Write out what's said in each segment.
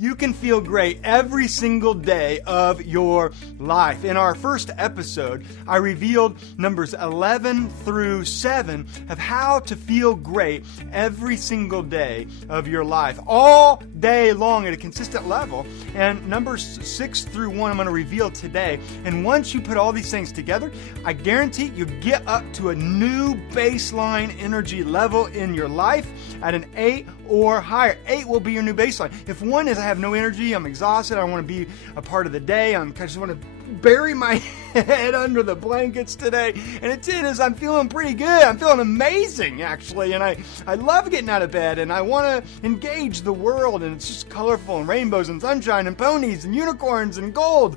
You can feel great every single day of your life. In our first episode, I revealed numbers 11 through 7 of how to feel great every single day of your life, all day long at a consistent level. And numbers 6 through 1 I'm going to reveal today. And once you put all these things together, I guarantee you get up to a new baseline energy level in your life at an 8 or higher. 8 will be your new baseline. If 1 is I have no energy, I'm exhausted, I don't want to be a part of the day, I just want to bury my head under the blankets today. And a 10 is I'm feeling pretty good. I'm feeling amazing, actually. And I love getting out of bed and I want to engage the world. And it's just colorful and rainbows and sunshine and ponies and unicorns and gold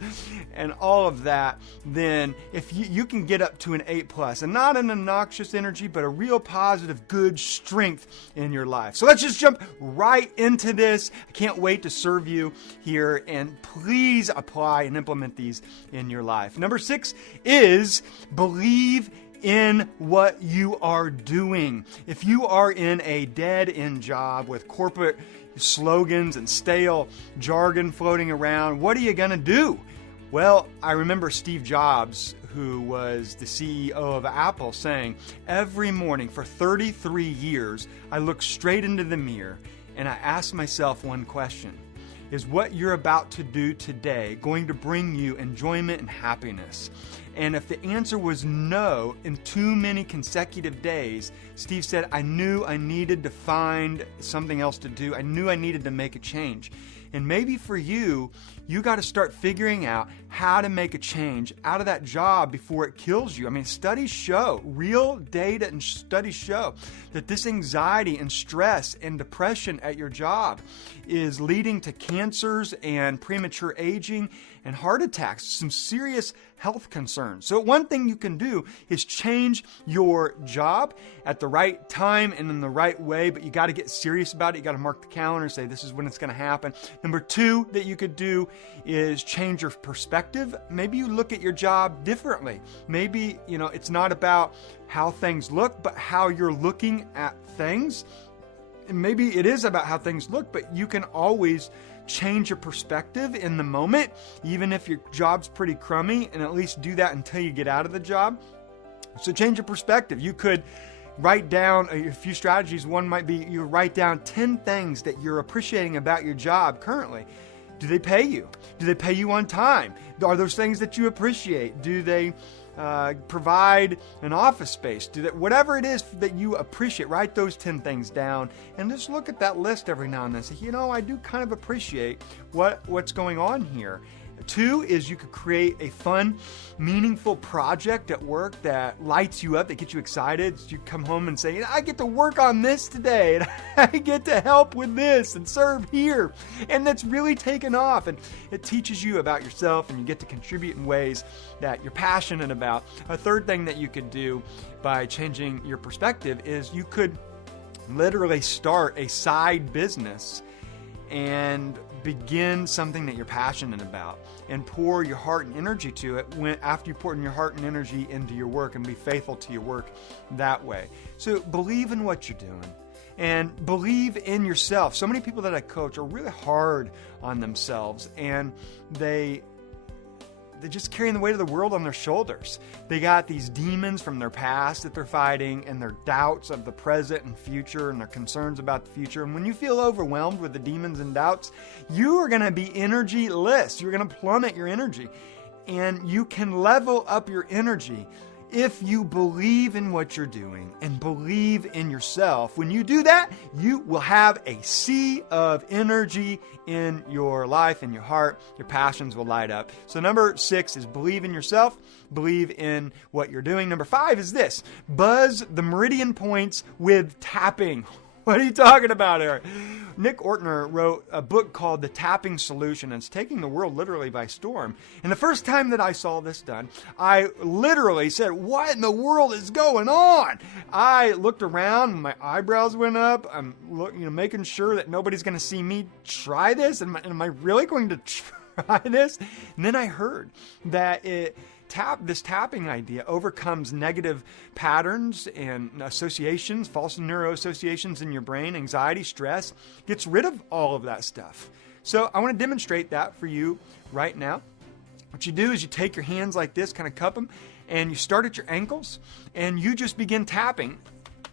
and all of that. Then if you can get up to an 8+, and not an obnoxious energy, but a real positive, good strength in your life. So let's just jump right into this. I can't wait to serve you here, and please apply and implement these in your life. Number 6 is believe in what you are doing. If you are in a dead-end job with corporate slogans and stale jargon floating around, what are you going to do? Well, I remember Steve Jobs, who was the CEO of Apple, saying, every morning for 33 years, I look straight into the mirror and I ask myself one question. Is what you're about to do today going to bring you enjoyment and happiness? And if the answer was no in too many consecutive days, Steve said, I knew I needed to find something else to do. I knew I needed to make a change. And maybe for you, you got to start figuring out how to make a change out of that job before it kills you. I mean, studies show, real data and studies show that this anxiety and stress and depression at your job is leading to cancers and premature aging and heart attacks, some serious health concerns. So one thing you can do is change your job at the right time and in the right way, but you got to get serious about it. You got to mark the calendar and say, this is when it's going to happen. Number 2 that you could do is change your perspective. Maybe you look at your job differently. Maybe, it's not about how things look, but how you're looking at things. And maybe it is about how things look, but you can always change your perspective in the moment, even if your job's pretty crummy, and at least do that until you get out of the job. So change your perspective. You could write down a few strategies. One might be you write down 10 things that you're appreciating about your job currently. Do they pay you? Do they pay you on time? Are those things that you appreciate? Do they provide an office space? Whatever it is that you appreciate, write those 10 things down and just look at that list every now and then. Say, I do kind of appreciate what's going on here. 2 is you could create a fun, meaningful project at work that lights you up, that gets you excited. You come home and say, I get to work on this today, and I get to help with this and serve here. And that's really taken off, and it teaches you about yourself, and you get to contribute in ways that you're passionate about. A 3rd thing that you could do by changing your perspective is you could literally start a side business and begin something that you're passionate about and pour your heart and energy to it after you pour your heart and energy into your work, and be faithful to your work that way. So believe in what you're doing and believe in yourself. So many people that I coach are really hard on themselves, and they're just carrying the weight of the world on their shoulders. They got these demons from their past that they're fighting, and their doubts of the present and future, and their concerns about the future. And when you feel overwhelmed with the demons and doubts, you are going to be energyless. You're going to plummet your energy. And you can level up your energy if you believe in what you're doing and believe in yourself. When you do that, you will have a sea of energy in your life, in your heart. Your passions will light up. So number 6 is believe in yourself, believe in what you're doing. Number 5 is this: buzz the meridian points with tapping. What are you talking about, Eric? Nick Ortner wrote a book called The Tapping Solution, and it's taking the world literally by storm. And the first time that I saw this done, I literally said, what in the world is going on? I looked around, my eyebrows went up. I'm making sure that nobody's going to see me try this. Am I really going to try this? And then I heard that this tapping idea overcomes negative patterns and associations, false neuro associations in your brain, anxiety, stress, gets rid of all of that stuff. So I want to demonstrate that for you right now. What you do is you take your hands like this, kind of cup them, and you start at your ankles, and you just begin tapping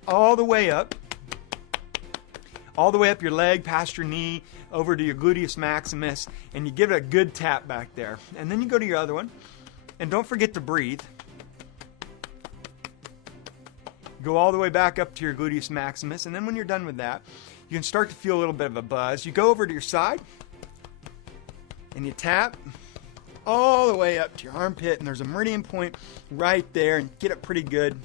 all the way up your leg, past your knee, over to your gluteus maximus, and you give it a good tap back there. And then you go to your other one, and don't forget to breathe. Go all the way back up to your gluteus maximus, and then when you're done with that, you can start to feel a little bit of a buzz. You go over to your side, and you tap all the way up to your armpit, and there's a meridian point right there, and get it pretty good.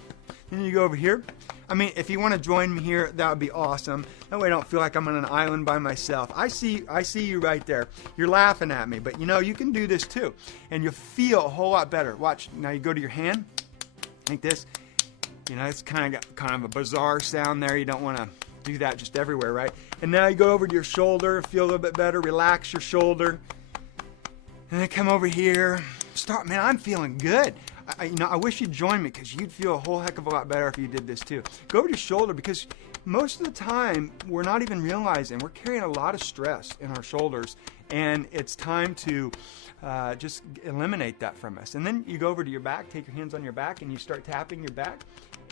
Then you go over here. I mean, if you want to join me here, that would be awesome. That way I don't feel like I'm on an island by myself. I see you right there. You're laughing at me, but you can do this too, and you'll feel a whole lot better. Watch. Now you go to your hand, like this. It's kind of a bizarre sound there. You don't want to do that just everywhere, right? And now you go over to your shoulder, feel a little bit better, relax your shoulder. And then come over here. Man, I'm feeling good. I wish you'd join me, because you'd feel a whole heck of a lot better if you did this too. Go over to your shoulder, because most of the time we're not even realizing we're carrying a lot of stress in our shoulders, and it's time to just eliminate that from us. And then you go over to your back, take your hands on your back, and you start tapping your back.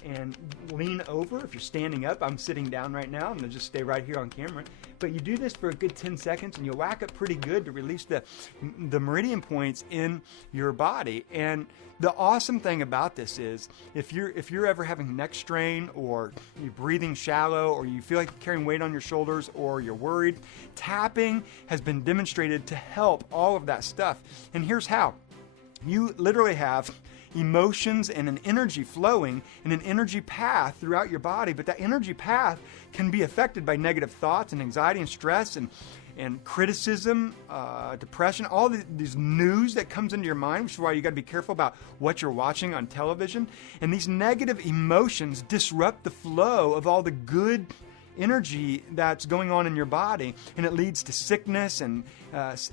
And lean over. If you're standing up, I'm sitting down right now. I'm going to just stay right here on camera. But you do this for a good 10 seconds, and you'll whack it pretty good to release the meridian points in your body. And the awesome thing about this is, if you're ever having neck strain, or you're breathing shallow, or you feel like you're carrying weight on your shoulders, or you're worried, tapping has been demonstrated to help all of that stuff. And here's how. You literally have emotions and an energy flowing and an energy path throughout your body, but that energy path can be affected by negative thoughts and anxiety and stress and criticism, depression, all these news that comes into your mind, which is why you got to be careful about what you're watching on television. And these negative emotions disrupt the flow of all the good energy that's going on in your body, and it leads to sickness and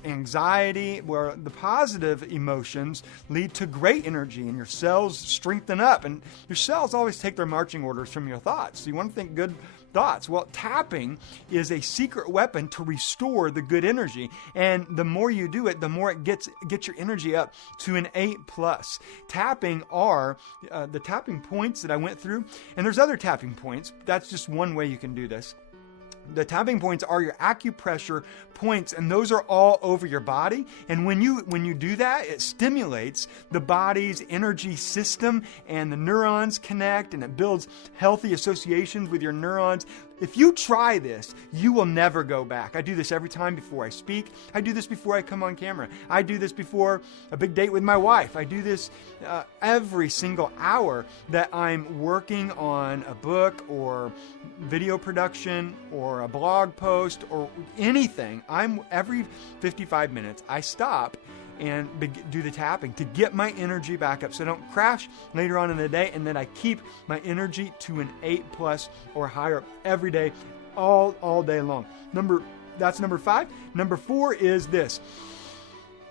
anxiety, where the positive emotions lead to great energy, and your cells strengthen up. And your cells always take their marching orders from your thoughts. So you want to think good thoughts. Well, tapping is a secret weapon to restore the good energy, and the more you do it, the more it gets your energy up to an 8+. Tapping are the tapping points that I went through, and there's other tapping points. That's just one way you can do this. The tapping points are your acupressure points, and those are all over your body. And when you do that, it stimulates the body's energy system, and the neurons connect, and it builds healthy associations with your neurons. If you try this, you will never go back. I do this every time before I speak. I do this before I come on camera. I do this before a big date with my wife. I do this every single hour that I'm working on a book or video production or a blog post or anything. Every 55 minutes, I stop and do the tapping to get my energy back up so I don't crash later on in the day, and then I keep my energy to an 8+ or higher every day, all day long. That's number 5. Number 4 is this.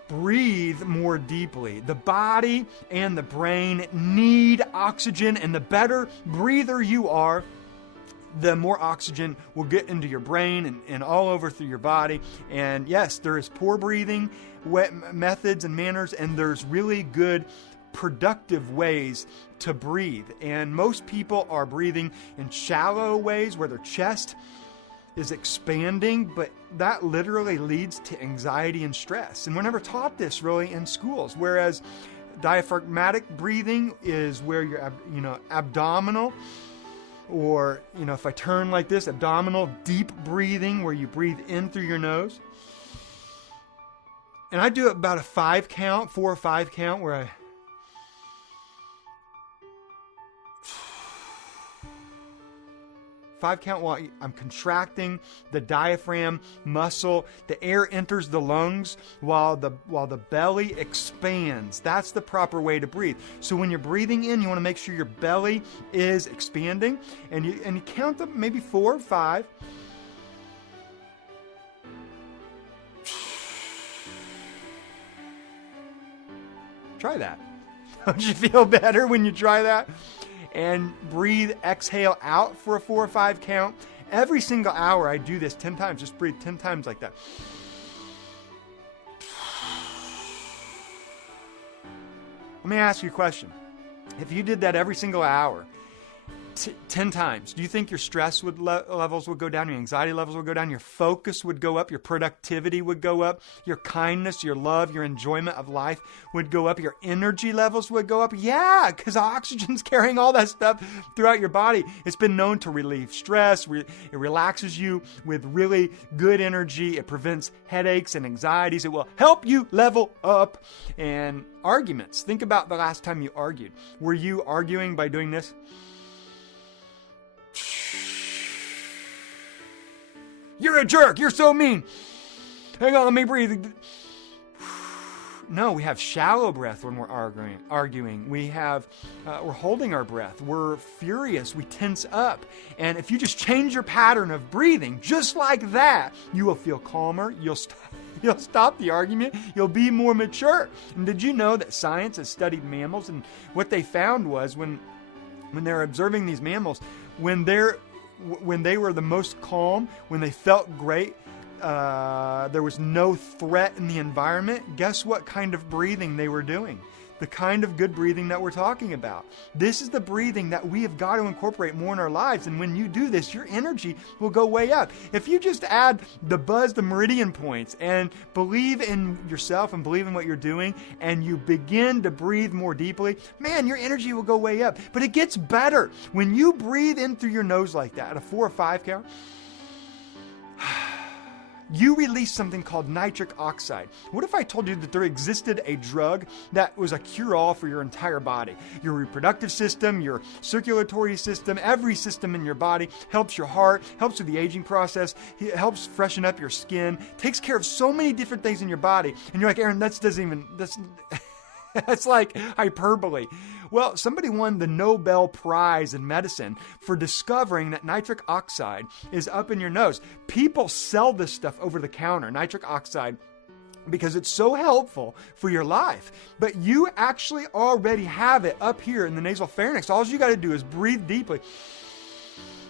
Breathe more deeply. The body and the brain need oxygen, and the better breather you are, the more oxygen will get into your brain and all over through your body. And yes, there is poor breathing methods and manners, and there's really good productive ways to breathe. And most people are breathing in shallow ways where their chest is expanding, but that literally leads to anxiety and stress. And we're never taught this really in schools, whereas diaphragmatic breathing is where your abdominal, or if I turn like this, abdominal deep breathing, where you breathe in through your nose. And I do about a 4 or 5 count, where I 5 count while I'm contracting the diaphragm muscle. The air enters the lungs while the belly expands. That's the proper way to breathe. So when you're breathing in, you want to make sure your belly is expanding, and you count them maybe 4 or 5. Try that. Don't you feel better when you try that? And breathe, exhale out for a 4 or 5 count. Every single hour I do this 10 times. Just breathe 10 times like that. Let me ask you a question. If you did that every single hour, 10 times, do you think your stress levels would go down, your anxiety levels would go down, your focus would go up, your productivity would go up, your kindness, your love, your enjoyment of life would go up, your energy levels would go up? Yeah, because oxygen's carrying all that stuff throughout your body. It's been known to relieve stress. It relaxes you with really good energy. It prevents headaches and anxieties. It will help you level up. And arguments. Think about the last time you argued. Were you arguing by doing this? You're a jerk. You're so mean. Hang on, let me breathe. No, we have shallow breath when we're arguing. We're holding our breath. We're furious. We tense up. And if you just change your pattern of breathing, just like that, you will feel calmer. You'll stop the argument. You'll be more mature. And did you know that science has studied mammals? And what they found was when they're observing these mammals, when they were the most calm, when they felt great, there was no threat in the environment, guess what kind of breathing they were doing? The kind of good breathing that we're talking about. This is the breathing that we have got to incorporate more in our lives. And when you do this, your energy will go way up. If you just add the meridian points, and believe in yourself and believe in what you're doing, and you begin to breathe more deeply, man, your energy will go way up. But it gets better. When you breathe in through your nose like that, at a 4 or 5 count, you release something called nitric oxide. What if I told you that there existed a drug that was a cure-all for your entire body? Your reproductive system, your circulatory system, every system in your body, helps your heart, helps with the aging process, helps freshen up your skin, takes care of so many different things in your body. And you're like, Aaron, that's like hyperbole. Well, somebody won the Nobel Prize in medicine for discovering that nitric oxide is up in your nose. People sell this stuff over the counter, nitric oxide, because it's so helpful for your life. But you actually already have it up here in the nasal pharynx. All you got to do is breathe deeply.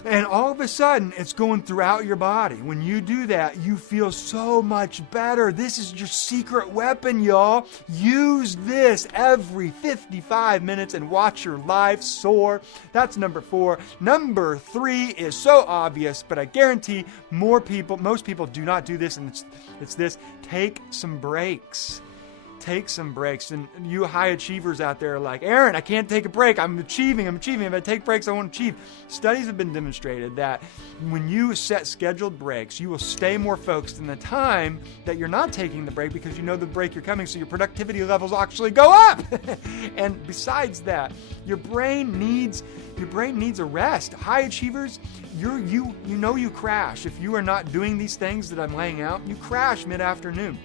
And all of a sudden, it's going throughout your body. When you do that, you feel so much better. This is your secret weapon, y'all. Use this every 55 minutes and watch your life soar. That's number 4. Number 3 is so obvious, but I guarantee most people do not do this, and it's this. Take some breaks. Take some breaks. And you high achievers out there are like, Aaron, I can't take a break. I'm achieving. If I take breaks, I won't achieve. Studies have been demonstrated that when you set scheduled breaks, you will stay more focused in the time that you're not taking the break, because you know the break you're coming, so your productivity levels actually go up. And besides that, your brain needs a rest. High achievers, you crash. If you are not doing these things that I'm laying out, you crash mid-afternoon.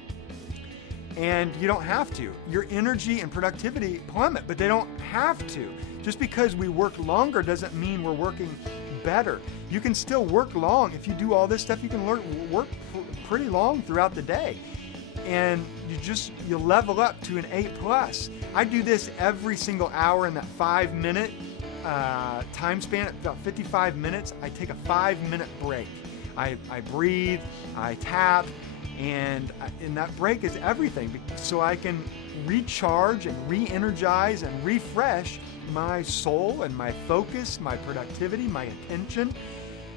And you don't have to. Your energy and productivity plummet, but they don't have to. Just because we work longer doesn't mean we're working better. You can still work long. If you do all this stuff, you can work pretty long throughout the day. And you level up to an 8+. I do this every single hour in that 5-minute time span. At about 55 minutes, I take a 5-minute break. I breathe, I tap, and that break is everything, so I can recharge and re-energize and refresh my soul and my focus, my productivity, my attention.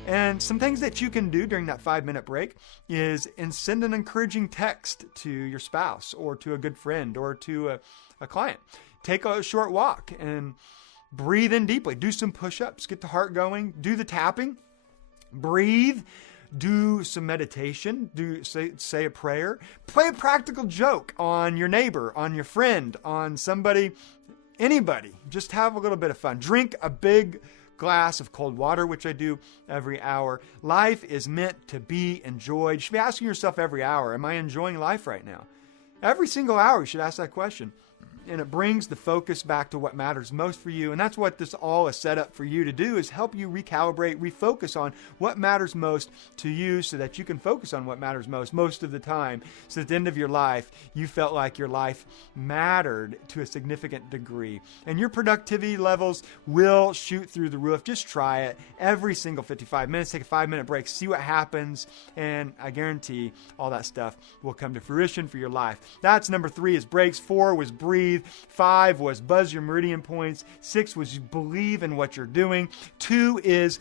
And some things that you can do during that 5-minute break is send an encouraging text to your spouse or to a good friend or to a client. Take a short walk and breathe in deeply. Do some push-ups, get the heart going, do the tapping, breathe. Do some meditation, say a prayer, play a practical joke on your neighbor, on your friend, on somebody, anybody. Just have a little bit of fun. Drink a big glass of cold water, which I do every hour. Life is meant to be enjoyed. You should be asking yourself every hour, am I enjoying life right now? Every single hour you should ask that question. And it brings the focus back to what matters most for you. And that's what this all is set up for you to do, is help you recalibrate, refocus on what matters most to you, so that you can focus on what matters most of the time. So at the end of your life, you felt like your life mattered to a significant degree. And your productivity levels will shoot through the roof. Just try it every single 55 minutes. Take a 5-minute break, see what happens. And I guarantee all that stuff will come to fruition for your life. That's number 3 is breaks. 4 was breathe. breathe. 5 was buzz your meridian points. 6 was believe in what you're doing. 2 is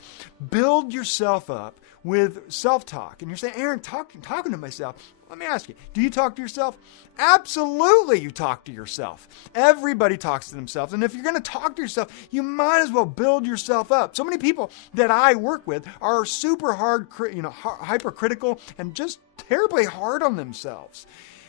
build yourself up with self-talk. And you're saying, Aaron, talking to myself. Let me ask you, do you talk to yourself? Absolutely, you talk to yourself. Everybody talks to themselves. And if you're going to talk to yourself, you might as well build yourself up. So many people that I work with are super hypercritical and just terribly hard on themselves.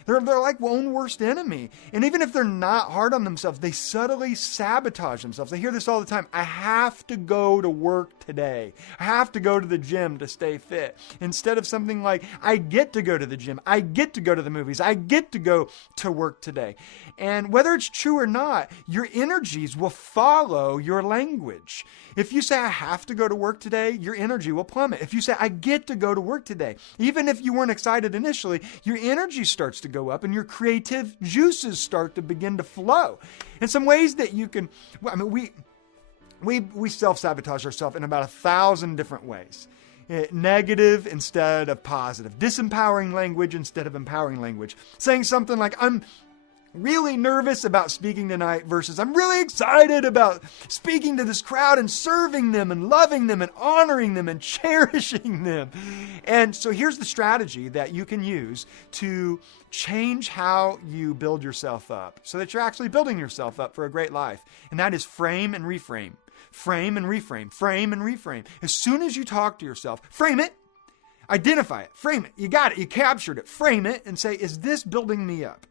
They're like own worst enemy. And even if they're not hard on themselves, they subtly sabotage themselves. I hear this all the time. I have to go to work today. I have to go to the gym to stay fit. Instead of something like, I get to go to the gym. I get to go to the movies. I get to go to work today. And whether it's true or not, your energies will follow your language. If you say, I have to go to work today, your energy will plummet. If you say, I get to go to work today, even if you weren't excited initially, your energy starts to go up and your creative juices start to begin to flow. And some ways that you can, we self-sabotage ourselves in about 1,000 different ways. Negative instead of positive. Disempowering language instead of empowering language. Saying something like, I'm really nervous about speaking tonight versus I'm really excited about speaking to this crowd and serving them and loving them and honoring them and cherishing them. And so here's the strategy that you can use to change how you build yourself up so that you're actually building yourself up for a great life. And that is frame and reframe. Frame and reframe. Frame and reframe. As soon as you talk to yourself, frame it. Identify it. Frame it. You got it. You captured it. Frame it and say, is this building me up?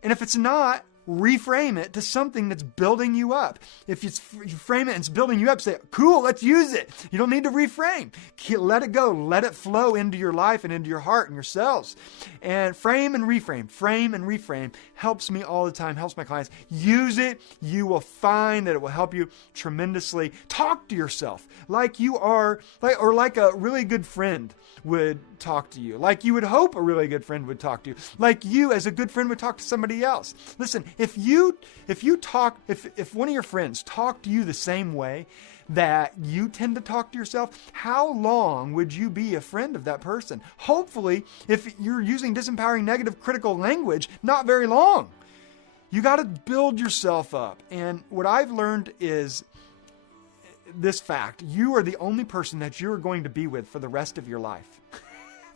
And if it's not, reframe it to something that's building you up. If you frame it and it's building you up, say, cool, let's use it. You don't need to reframe. Let it go. Let it flow into your life and into your heart and your cells. And frame and reframe helps me all the time, helps my clients. Use it. You will find that it will help you tremendously. Talk to yourself like you are, like a really good friend would talk to you, like you would hope a really good friend would talk to you, like you as a good friend would talk to somebody else. Listen, if one of your friends talked to you the same way that you tend to talk to yourself, how long would you be a friend of that person? Hopefully, if you're using disempowering, negative, critical language, not very long. You got to build yourself up. And what I've learned is this fact: you are the only person that you're going to be with for the rest of your life.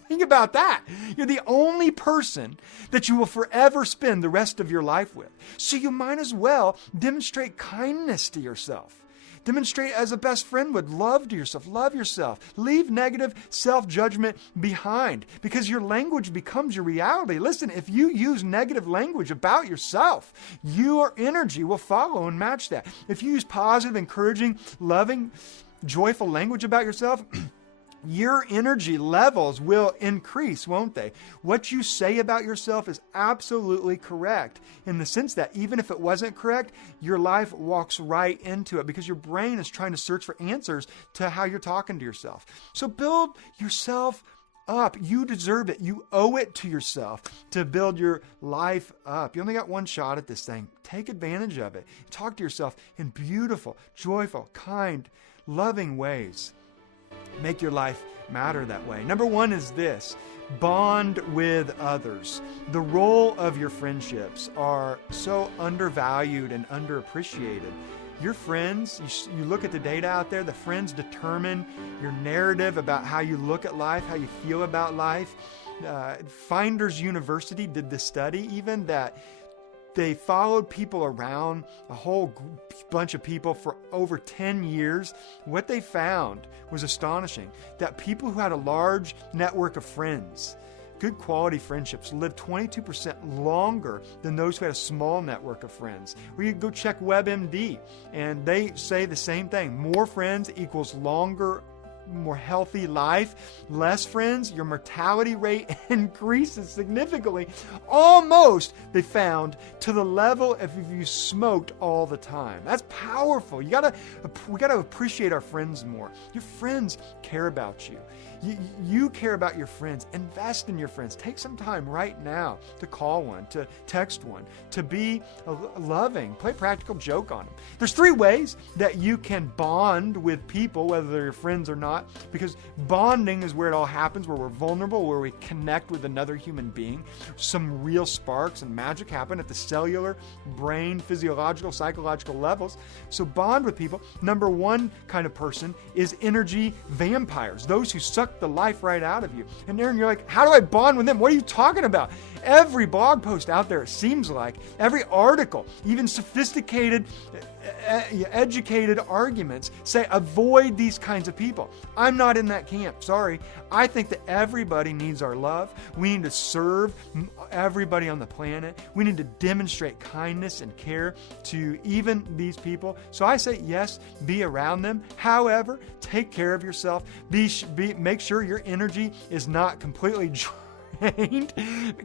Think about that. You're the only person that you will forever spend the rest of your life with. So you might as well demonstrate kindness to yourself. Demonstrate as a best friend would. Love to yourself. Love yourself. Leave negative self-judgment behind because your language becomes your reality. Listen, if you use negative language about yourself, your energy will follow and match that. If you use positive, encouraging, loving, joyful language about yourself, your energy levels will increase, won't they? What you say about yourself is absolutely correct in the sense that even if it wasn't correct, your life walks right into it because your brain is trying to search for answers to how you're talking to yourself. So build yourself up. You deserve it. You owe it to yourself to build your life up. You only got one shot at this thing. Take advantage of it. Talk to yourself in beautiful, joyful, kind, loving ways. Make your life matter that way. Number 1 is this: bond with others. The role of your friendships are so undervalued and underappreciated. Your friends, you look at the data out there, the friends determine your narrative about how you look at life, how you feel about life. Finders University did this study even that they followed people around, a whole bunch of people for over 10 years. What they found was astonishing, that people who had a large network of friends, good quality friendships, lived 22% longer than those who had a small network of friends. Or you go check WebMD, and they say the same thing. More friends equals longer, more healthy life. Less friends, your mortality rate increases significantly. Almost, they found, to the level if you smoked all the time. That's powerful. We gotta appreciate our friends more. Your friends care about you. You care about your friends. Invest in your friends. Take some time right now to call one, to text one, to be loving. Play a practical joke on them. There's 3 ways that you can bond with people, whether they're your friends or not. not, because bonding is where it all happens, where we're vulnerable, where we connect with another human being. Some real sparks and magic happen at the cellular, brain, physiological, psychological levels. So bond with people. Number one kind of person is energy vampires, those who suck the life right out of you. And Aaron, you're like, how do I bond with them? What are you talking about? Every blog post out there, it seems like, every article, even sophisticated, educated arguments say avoid these kinds of people. I'm not in that camp. Sorry. I think that everybody needs our love. We need to serve everybody on the planet. We need to demonstrate kindness and care to even these people. So I say yes, be around them. However, take care of yourself. Make sure your energy is not completely drained.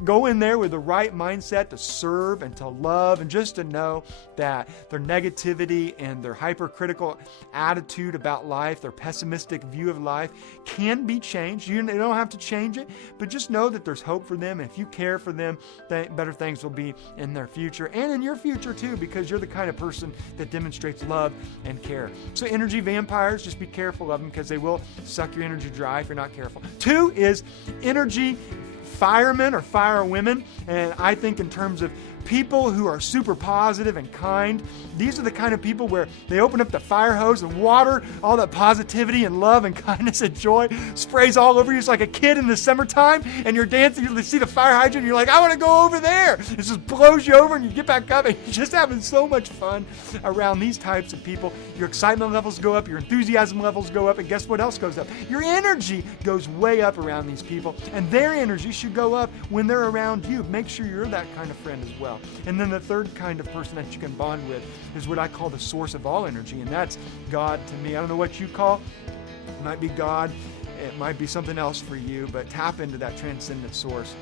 Go in there with the right mindset to serve and to love, and just to know that their negativity and their hypercritical attitude about life, their pessimistic view of life, can be changed. You don't have to change it, but just know that there's hope for them. And if you care for them, better things will be in their future and in your future too, because you're the kind of person that demonstrates love and care. So energy vampires, just be careful of them, because they will suck your energy dry if you're not careful. 2 is energy firemen or firewomen, and I think in terms of people who are super positive and kind. These are the kind of people where they open up the fire hose and water, all that positivity and love and kindness and joy sprays all over you. It's like a kid in the summertime and you're dancing, you see the fire hydrant and you're like, I want to go over there. It just blows you over and you get back up and you're just having so much fun around these types of people. Your excitement levels go up, your enthusiasm levels go up, and guess what else goes up? Your energy goes way up around these people, and their energy should go up when they're around you. Make sure you're that kind of friend as well. And then the third kind of person that you can bond with is what I call the source of all energy, and that's God to me. I don't know what you call. It might be God. It might be something else for you, but tap into that transcendent source.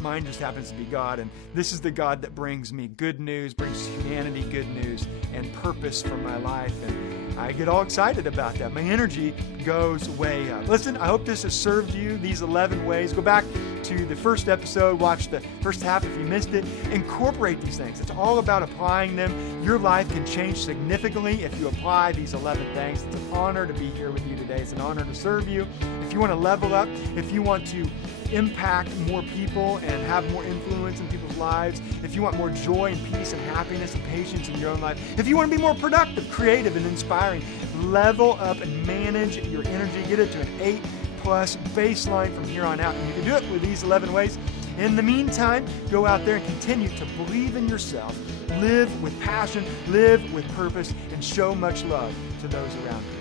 Mine just happens to be God, and this is the God that brings me good news, brings humanity good news and purpose for my life, and I get all excited about that. My energy goes way up. Listen, I hope this has served you, these 11 ways. Go back to the first episode, watch the first half if you missed it. Incorporate these things. It's all about applying them. Your life can change significantly if you apply these 11 things. It's an honor to be here with you today. It's an honor to serve you. If you want to level up, if you want to impact more people and have more influence in people's lives, if you want more joy and peace and happiness and patience in your own life, if you want to be more productive, creative, and inspiring, level up and manage your energy. Get it to an 8+ baseline from here on out. And you can do it with these 11 ways. In the meantime, go out there and continue to believe in yourself, live with passion, live with purpose, and show much love to those around you.